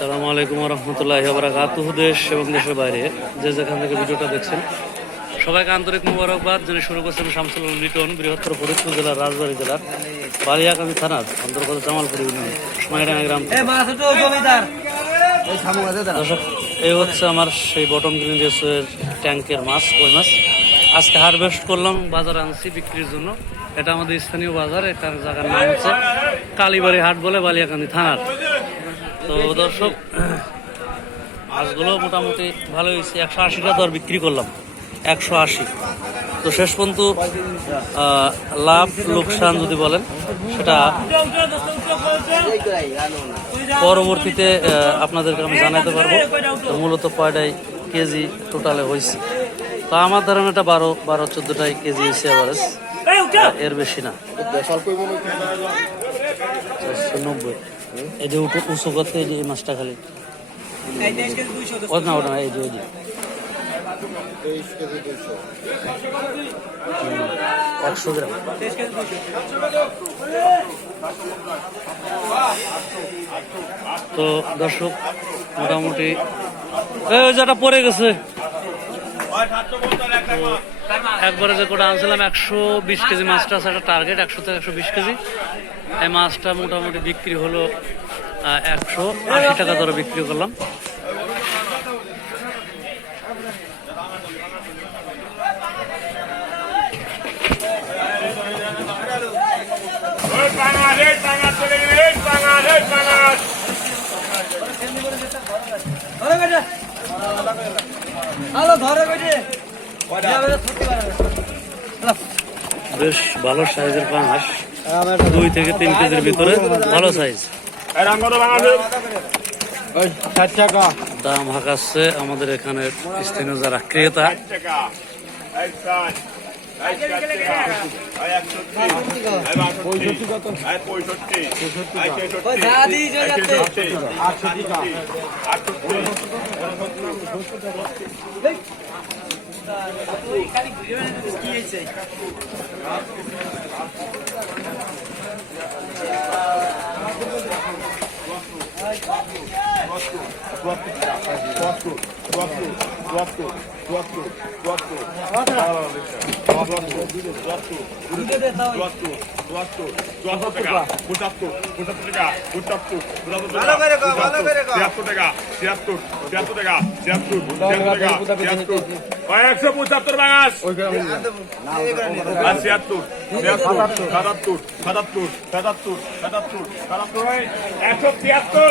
সালামু আলাইকুম রহমতুল্লাহ বারাকাতুহ দেশ এবং দেশের বাইরে। যে যেখান থেকে ভিডিওটা দেখছেন সবাইকে আন্তরিক মুবারকবাদ। যিনি শুরু করছেন শামসুল লিটন বৃহত্তর ফরিদপুর জেলার রাজবাড়ী জেলার বালিয়াকান্দি থানার অন্তর্গত জামালপুর ইউনিয়ন গ্রাম দর্শক এই হচ্ছে আমার সেই বটম গ্রিন রেসের ট্যাঙ্কের মাছ কই মাছ। আজকে হারভেস্ট করলাম বাজারে আনছি বিক্রির জন্য। এটা আমাদের স্থানীয় বাজার এটার জায়গার নাম হচ্ছে কালীবাড়ি হাট বলে বালিয়াকান্দি থানার। তো দর্শক, মাছগুলো মোটামুটি ভালো হয়েছে। একশো আশিটা দর বিক্রি করলাম। একশো আশি। তো শেষ পর্যন্ত লাভ, লোকসান যদি বলেন, সেটা পরবর্তীতে আপনাদেরকে আমি জানাতে পারব। মূলত কয়টাই কেজি টোটালে হয়েছে? তো আমার ধারণাটা বারো বারো চোদ্দটাই কেজি হয়েছে এভারেজ এর বেশি না। চারশো নব্বই। এই যে উঠে, উঁচু করতে এই মাছটা খালি। ওটা না ওটা এই যে, ওই যে। একশো গ্রাম। তো দর্শক, মোটামুটি যেটা পড়ে গেছে। একবারে যে কোটা আনছিলাম, একশো বিশ কেজি মাছটা আছে একটা টার্গেট একশো থেকে একশো বিশ কেজি। এই মাছটা মোটামুটি বিক্রি হলো একশো। আশি টাকা দরে বিক্রি করলাম। ধরে বেশ ভালো সাইজের পাঁচ দুই থেকে তিন কেজির ভিতরে। ভালো সাইজ। দাম হাঁকাচ্ছে আমাদের এখানে স্থানীয় যারা ক্রেতা। টাকা এই ষাট এই ষাট টাকা একশো পঁচাত্তর বাঙাস ছিয়াত্তর সাতাত্তর সাতাত্তর সাতাত্তর সাতাত্তর একশো তিয়াত্তর